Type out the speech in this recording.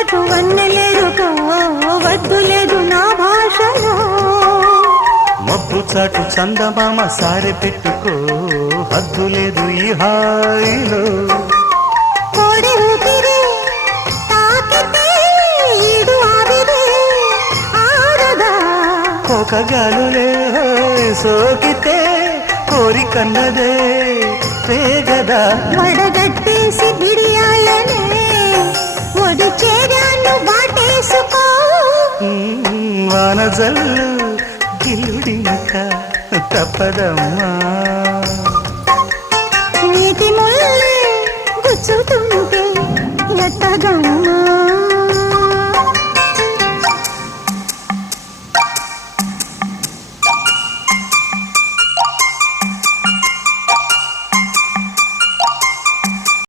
చాటు వన్నెలేరుకో వద్దు లేదు నా భాషలో. మబ్బు చాటు చందమామ సారె పెట్టుకో హద్దు లేదు ఈ హాయిలో. కోకగాలులే సోకితే కోరికన్నదే పేగదా వడగట్టేసి వానజల్లు గిల్లుడింక తప్పదమ్మా. నీతి ముల్లే గుచ్చుతుంటే ఎట్టగమ్మా